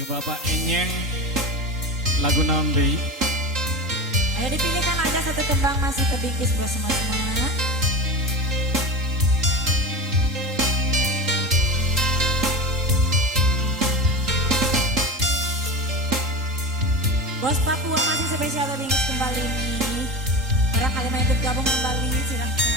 Ayo Bapak Enyeng, lagu Nambi. Ayo dipilihkan aja satu tembang masih terbingkis bos semua-semua. Bos Papua masih spesial terbingkis kembali nih. Orang kalian mau ikut gabung kembali silahkan.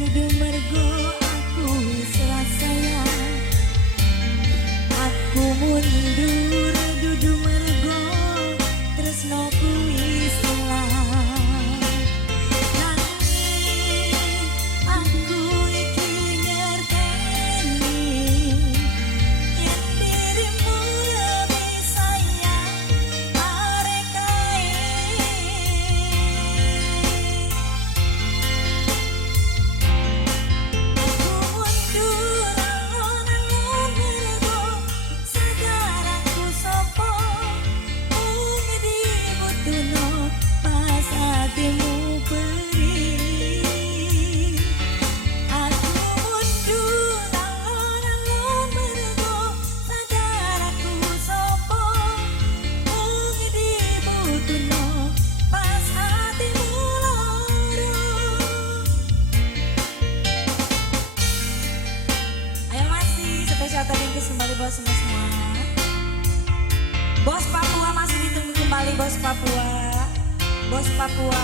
Dudu mergo aku selesai, aku mundur dudu mergo tresno kuwi salah. Nanging aku iki ngerteni yen dirimu lebih sayang arek kae. Kembali bos semua. Bos Papua masih ditunggu kembali bos Papua. Bos Papua.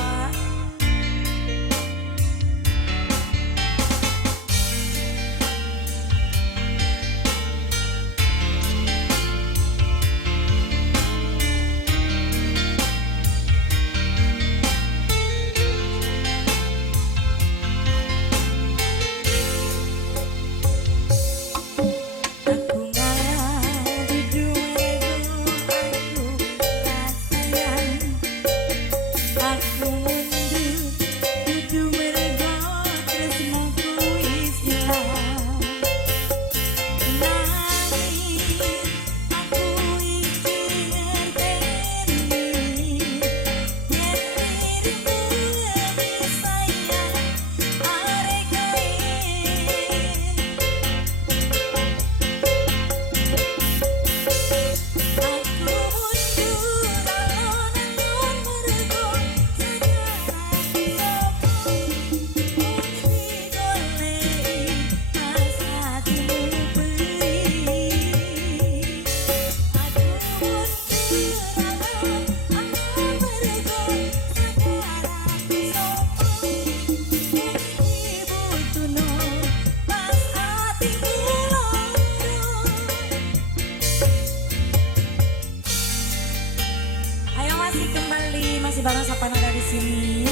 Masih bareng Sapana dari sini.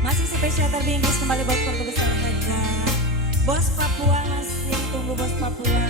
Masih spesial terbingkis kembali buat keluarga besar mereka. Bos Papua masih tunggu bos Papua.